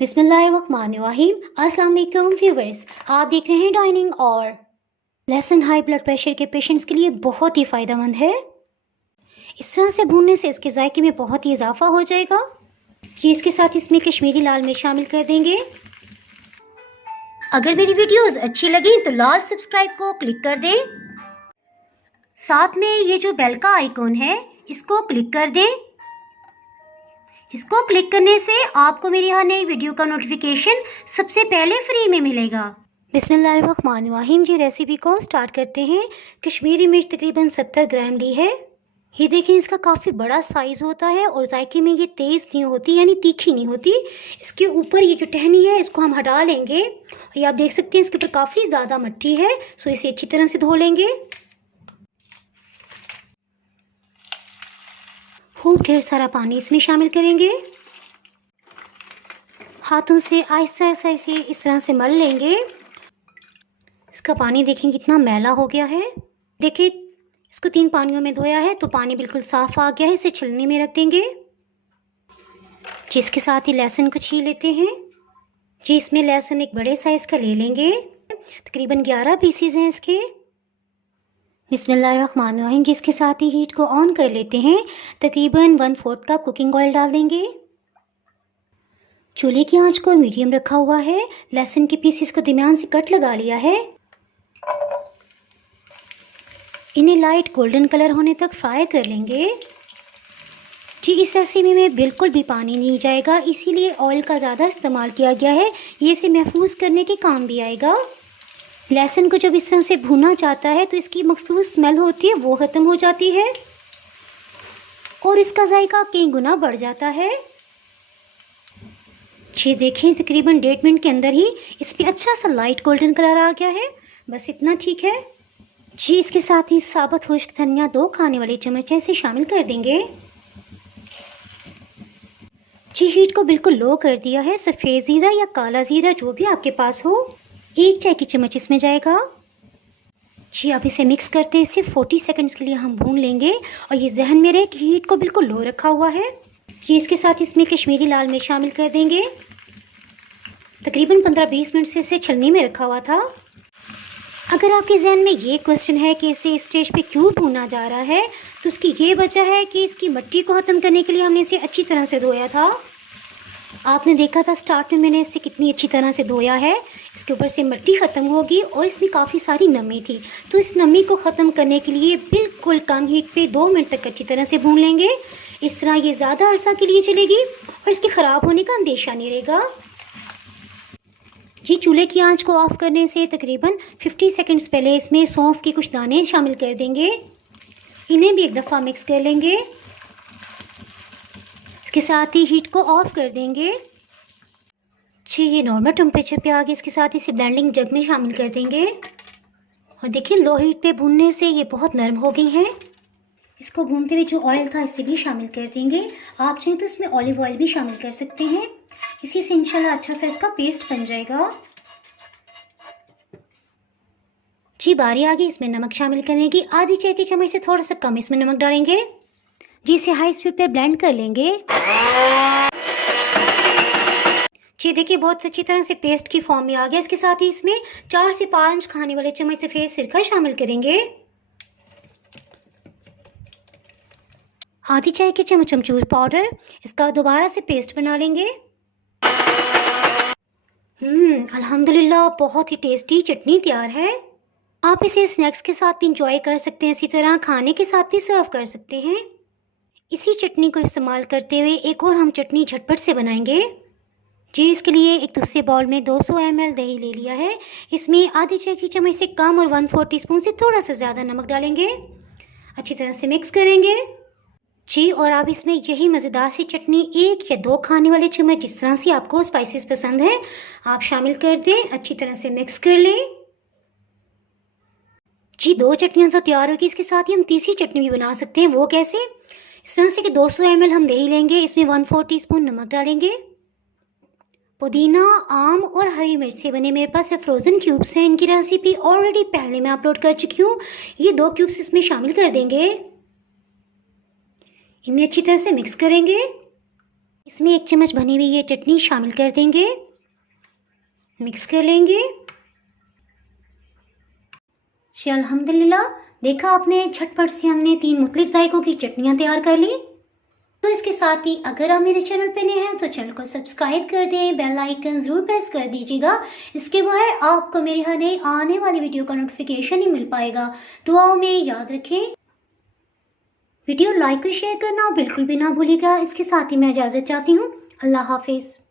बिस्मिल्लाहिर्रहमानिर्रहीम। अस्सलाम वालेकुम व्यूवर्स, आप देख रहे हैं डाइनिंग और लहसुन हाई ब्लड प्रेशर के पेशेंट्स के लिए बहुत ही फ़ायदेमंद है। इस तरह से भूनने से इसके जायके में बहुत ही इजाफा हो जाएगा। ये इसके साथ इसमें कश्मीरी लाल मिर्च शामिल कर देंगे। अगर मेरी वीडियोस अच्छी लगी तो लाल सब्सक्राइब को क्लिक कर दें। साथ में ये जो बेल का आइकॉन है इसको क्लिक कर दें। इसको क्लिक करने से आपको मेरी हर नई वीडियो का नोटिफिकेशन सबसे पहले फ्री में मिलेगा। बिस्मिल्लाहिर्रहमानिर्रहीम। जी रेसिपी को स्टार्ट करते हैं। कश्मीरी मिर्च तकरीबन 70 ग्राम ली है। ये देखें, इसका काफ़ी बड़ा साइज़ होता है और जायके में ये तेज़ नहीं होती, यानी तीखी नहीं होती। इसके ऊपर ये जो टहनी है इसको हम हटा लेंगे। ये आप देख सकते हैं इसके ऊपर काफ़ी ज़्यादा मिट्टी है, सो इसे अच्छी तरह से धो लेंगे। खूब ढेर सारा पानी इसमें शामिल करेंगे। हाथों से आहिस्ता आहिस्ता इसे इस तरह से मल लेंगे। इसका पानी देखें कितना मैला हो गया है। देखिए, इसको 3 पानियों में धोया है तो पानी बिल्कुल साफ़ आ गया है। इसे छलनी में रख देंगे। जिसके साथ ही लहसुन को छील लेते हैं। जी इसमें लहसुन एक बड़े साइज़ का ले लेंगे। तकरीबन 11 पीसीज हैं इसके। बिस्मिल्लाहिर्रहमानिर्रहीम। जिसके साथ ही हीट को ऑन कर लेते हैं। तकरीबन 1/4 कप कुकिंग ऑयल डाल देंगे। चूल्हे की आंच को मीडियम रखा हुआ है। लहसुन के पीसेस को दरमियान से कट लगा लिया है। इन्हें लाइट गोल्डन कलर होने तक फ्राई कर लेंगे। जी इस रेसिपी में बिल्कुल भी पानी नहीं जाएगा, इसीलिए ऑयल का ज़्यादा इस्तेमाल किया गया है। ये इसे महफूज करने के काम भी आएगा। लहसुन को जब इस तरह से भुना जाता है तो इसकी मखसूस स्मेल होती है वो ख़त्म हो जाती है और इसका जायका कई गुना बढ़ जाता है। जी देखें, तकरीबन 1.5 मिनट के अंदर ही इस पर अच्छा सा लाइट गोल्डन कलर आ गया है। बस इतना ठीक है। जी इसके साथ ही साबुत खुश्क धनिया 2 खाने वाले चम्मच ऐसे शामिल कर देंगे। जी हीट को बिल्कुल लो कर दिया है। सफ़ेद ज़ीरा या काला ज़ीरा जो भी आपके पास हो, 1 चाय की चम्मच इसमें जाएगा। जी अब इसे मिक्स करते हैं। सिर्फ 40 सेकंड्स के लिए हम भून लेंगे और ये जहन में रहे कि हीट को बिल्कुल लो रखा हुआ है। ये इसके साथ इसमें कश्मीरी लाल मिर्च शामिल कर देंगे। तकरीबन 15-20 मिनट से इसे छलनी में रखा हुआ था। अगर आपके जहन में ये क्वेश्चन है कि इसे इस स्टेज पे क्यों भूना जा रहा है, तो उसकी ये वजह है कि इसकी मिट्टी को ख़त्म करने के लिए हमने इसे अच्छी तरह से धोया था। आपने देखा था स्टार्ट में मैंने इसे कितनी अच्छी तरह से धोया है। इसके ऊपर से मिट्टी ख़त्म होगी और इसमें काफ़ी सारी नमी थी, तो इस नमी को ख़त्म करने के लिए बिल्कुल कम हीट पे 2 मिनट तक अच्छी तरह से भून लेंगे। इस तरह ये ज़्यादा अरसा के लिए चलेगी और इसके ख़राब होने का अंदेशा नहीं रहेगा। जी चूल्हे की आंच को ऑफ़ करने से तकरीबन 50 सेकंड्स पहले इसमें सौंफ के कुछ दाने शामिल कर देंगे। इन्हें भी एक दफ़ा मिक्स कर लेंगे। इसके साथ ही हीट को ऑफ़ कर देंगे। जी ये नॉर्मल टेम्परेचर पे आ गए। इसके साथ ही इसे ब्लेंडिंग जग में शामिल कर देंगे और देखिए लो हीट पे भूनने से ये बहुत नरम हो गई हैं। इसको भूनते हुए जो ऑयल था इसे भी शामिल कर देंगे। आप चाहें तो इसमें ऑलिव ऑयल भी शामिल कर सकते हैं। इसी से इंशाल्लाह अच्छा सा इसका पेस्ट बन जाएगा। जी बारी आ गई इसमें नमक शामिल करने की। आधी चाय की चम्मच से थोड़ा सा कम इसमें नमक डालेंगे। जी इसे हाई स्पीड पे ब्लेंड कर लेंगे। जी देखिए बहुत अच्छी तरह से पेस्ट की फॉर्म में आ गया। इसके साथ ही इसमें 4 से 5 खाने वाले चम्मच सफ़ेद सिरका शामिल करेंगे। आधी चाय की चम्मच अमचूर पाउडर, इसका दोबारा से पेस्ट बना लेंगे। अल्हम्दुलिल्लाह बहुत ही टेस्टी चटनी तैयार है। आप इसे स्नैक्स के साथ भी इंजॉय कर सकते हैं, इसी तरह खाने के साथ भी सर्व कर सकते हैं। इसी चटनी को इस्तेमाल करते हुए एक और हम चटनी झटपट से बनाएंगे। जी इसके लिए एक दूसरे बाउल में 200 ml दही ले लिया है। इसमें आधी चाय की चम्मच से कम और 1/4 टीस्पून से थोड़ा सा ज़्यादा नमक डालेंगे। अच्छी तरह से मिक्स करेंगे। जी और आप इसमें यही मज़ेदार सी चटनी 1 या 2 खाने वाले चम्मच, जिस तरह से आपको स्पाइसेस पसंद है, आप शामिल कर दें। अच्छी तरह से मिक्स कर लें। जी 2 चटनियाँ तो तैयार होगी। इसके साथ ही हम तीसरी चटनी भी बना सकते हैं। वो कैसे? इस तरह से कि 200 ml हम दही लेंगे, इसमें 1/4 टीस्पून नमक डालेंगे। पुदीना, आम और हरी मिर्च से बने मेरे पास फ्रोज़न क्यूब्स हैं। इनकी रेसिपी ऑलरेडी पहले मैं अपलोड कर चुकी हूँ। ये 2 क्यूब्स इसमें शामिल कर देंगे। इन्हें अच्छी तरह से मिक्स करेंगे। इसमें 1 चम्मच बनी हुई ये चटनी शामिल कर देंगे, मिक्स कर लेंगे। जी अल्हम्दुलिल्लाह, देखा आपने, झटपट से हमने 3 मुख्तलिफ जायकों की चटनियाँ तैयार कर ली। तो इसके साथ ही अगर आप मेरे चैनल पे नए हैं तो चैनल को सब्सक्राइब कर दें, बेल आइकन ज़रूर प्रेस कर दीजिएगा। इसके बाहर आपको मेरी हर नई आने वाली वीडियो का नोटिफिकेशन ही मिल पाएगा। दुआओं में याद रखें, वीडियो लाइक और शेयर करना बिल्कुल भी ना भूलिएगा। इसके साथ ही मैं इजाज़त चाहती हूँ। अल्लाह हाफिज़।